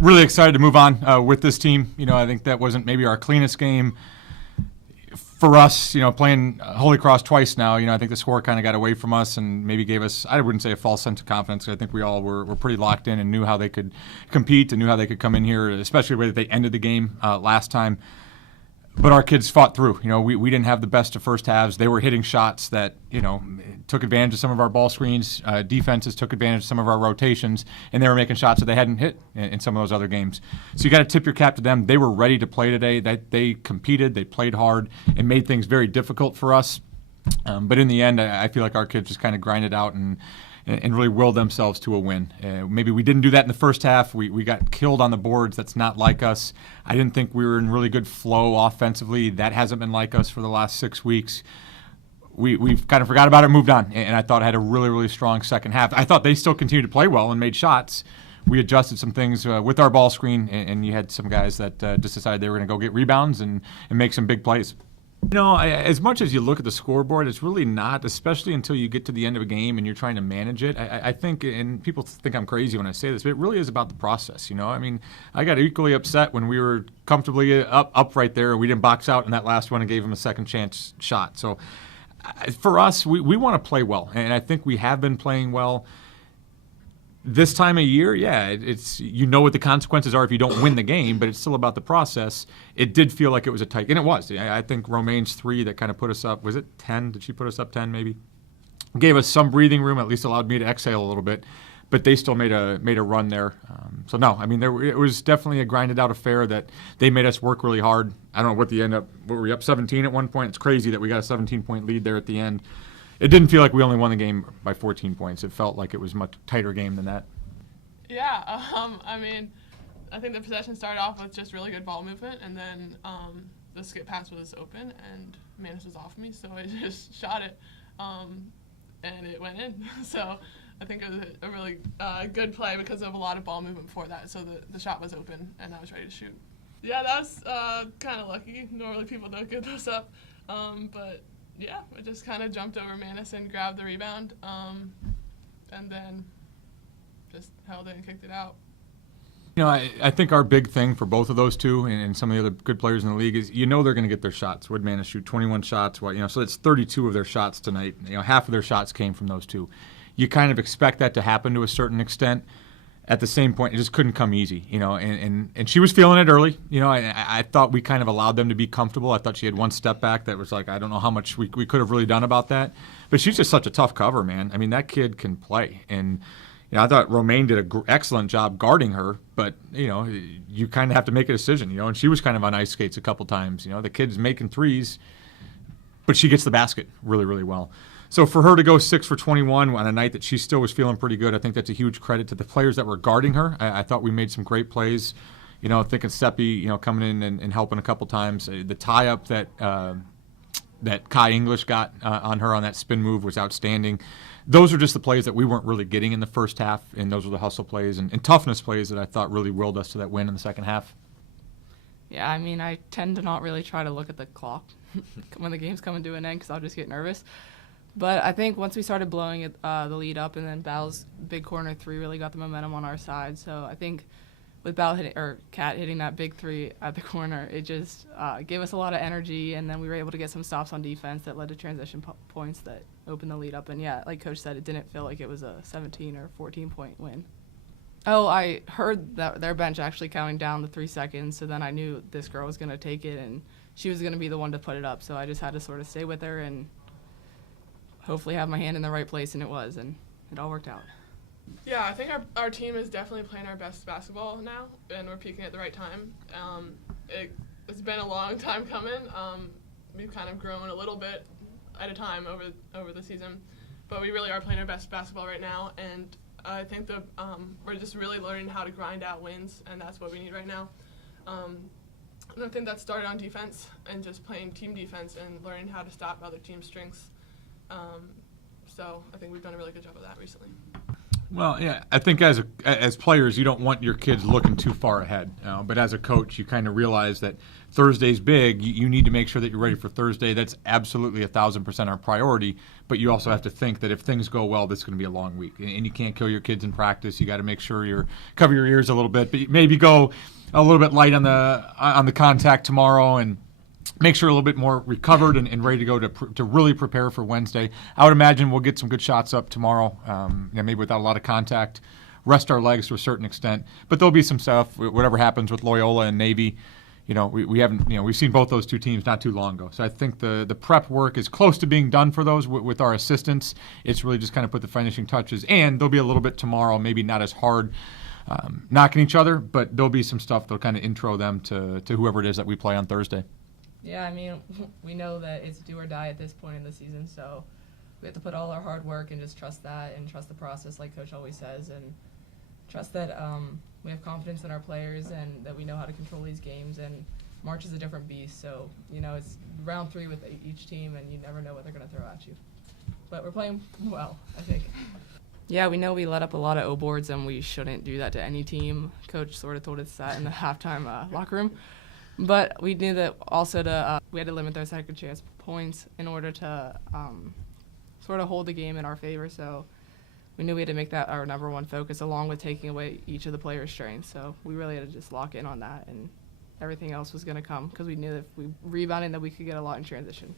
really excited to move on with this team. I think that wasn't maybe our cleanest game. For us, playing Holy Cross twice now, I think the score kind of got away from us and maybe gave us, I wouldn't say a false sense of confidence. I think we all were pretty locked in and knew how they could compete and knew how they could come in here, especially the way that they ended the game last time. But our kids fought through. We didn't have the best of first halves. They were hitting shots that, took advantage of some of our ball screens. Defenses took advantage of some of our rotations, and they were making shots that they hadn't hit in some of those other games. So you got to tip your cap to them. They were ready to play today. They competed. They played hard and made things very difficult for us. But in the end, I feel like our kids just kind of grinded out and really willed themselves to a win. Maybe we didn't do that in the first half. We got killed on the boards. That's not like us. I didn't think we were in really good flow offensively. That hasn't been like us for the last 6 weeks. We've kind of forgot about it and moved on. And I thought I had a really, really strong second half. I thought they still continued to play well and made shots. We adjusted some things with our ball screen, and you had some guys that just decided they were going to go get rebounds and make some big plays. As much as you look at the scoreboard, it's really not, especially until you get to the end of a game and you're trying to manage it. I think, and people think I'm crazy when I say this, but it really is about the process. I got equally upset when we were comfortably up right there and we didn't box out in that last one and gave them a second chance shot. So for us, we want to play well, and I think we have been playing well. This time of year, it's what the consequences are if you don't win the game, but it's still about the process. It did feel like it was a tight, and it was. I think Romaine's 3 that kind of put us up, was it 10? Did she put us up 10 maybe? Gave us some breathing room, at least allowed me to exhale a little bit, but they still made a run there. It was definitely a grinded out affair that they made us work really hard. I don't know what the end up, were we up 17 at one point? It's crazy that we got a 17-point lead there at the end. It didn't feel like we only won the game by 14 points. It felt like it was a much tighter game than that. Yeah, I think the possession started off with just really good ball movement, and then the skip pass was open, and Manus was off me, so I just shot it, and it went in. So I think it was a really good play because of a lot of ball movement before that, so the shot was open, and I was ready to shoot. Yeah, that was kind of lucky. Normally people don't give those up, but yeah, I just kind of jumped over Manus and grabbed the rebound, and then just held it and kicked it out. I think our big thing for both of those two and some of the other good players in the league is they're going to get their shots. Would Manus shoot 21 shots? So it's 32 of their shots tonight. Half of their shots came from those two. You kind of expect that to happen to a certain extent. At the same point, it just couldn't come easy, and she was feeling it early. I thought we kind of allowed them to be comfortable. I thought she had one step back that was like, I don't know how much we could have really done about that. But she's just such a tough cover, man. That kid can play. And, I thought Romaine did an excellent job guarding her, but, you kind of have to make a decision, and she was kind of on ice skates a couple times. The kid's making threes, but she gets the basket really, really well. So for her to go 6 for 21 on a night that she still was feeling pretty good, I think that's a huge credit to the players that were guarding her. I thought we made some great plays. Thinking Seppi, coming in and helping a couple times. The tie-up that Kai English got on her on that spin move was outstanding. Those are just the plays that we weren't really getting in the first half, and those were the hustle plays and toughness plays that I thought really willed us to that win in the second half. Yeah, I tend to not really try to look at the clock when the game's coming to an end because I'll just get nervous. But I think once we started blowing the lead up, and then Bal's big corner 3 really got the momentum on our side. So I think with Kat hitting that big 3 at the corner, it just gave us a lot of energy, and then we were able to get some stops on defense that led to transition points that opened the lead up. And yeah, like Coach said, it didn't feel like it was a 17 or 14-point win. Oh, I heard that their bench actually counting down the 3 seconds, so then I knew this girl was going to take it, and she was going to be the one to put it up. So I just had to sort of stay with her and hopefully have my hand in the right place, and it was, and it all worked out. Yeah, I think our team is definitely playing our best basketball now, and we're peaking at the right time. It's been a long time coming. We've kind of grown a little bit at a time over the season, but we really are playing our best basketball right now, and I think we're just really learning how to grind out wins, and that's what we need right now. And I think that started on defense and just playing team defense and learning how to stop other teams' strengths. So I think we've done a really good job of that recently. Well, yeah, I think as players, you don't want your kids looking too far ahead. But as a coach, you kind of realize that Thursday's big. You need to make sure that you're ready for Thursday. That's absolutely 1,000% our priority. But you also have to think that if things go well, this is going to be a long week, and you can't kill your kids in practice. You got to make sure you cover your ears a little bit, but maybe go a little bit light on the contact tomorrow and make sure a little bit more recovered and ready to go to really prepare for Wednesday. I would imagine we'll get some good shots up tomorrow, maybe without a lot of contact, rest our legs to a certain extent. But there'll be some stuff, whatever happens with Loyola and Navy. We haven't, we've seen both those two teams not too long ago. So I think the prep work is close to being done for those with our assistants. It's really just kind of put the finishing touches. And there'll be a little bit tomorrow, maybe not as hard knocking each other, but there'll be some stuff that'll kind of intro them to whoever it is that we play on Thursday. Yeah, I mean, we know that it's do or die at this point in the season, so we have to put all our hard work and just trust that and trust the process, like Coach always says, and trust that we have confidence in our players and that we know how to control these games. And March is a different beast, so, it's round 3 with each team, and you never know what they're going to throw at you. But we're playing well, I think. Yeah, we know we let up a lot of O-boards, and we shouldn't do that to any team. Coach sort of told us that in the halftime locker room. But we knew that also we had to limit their second chance points in order to sort of hold the game in our favor. So we knew we had to make that our number one focus, along with taking away each of the players' strengths. So we really had to just lock in on that, and everything else was going to come because we knew that if we rebounded that we could get a lot in transition.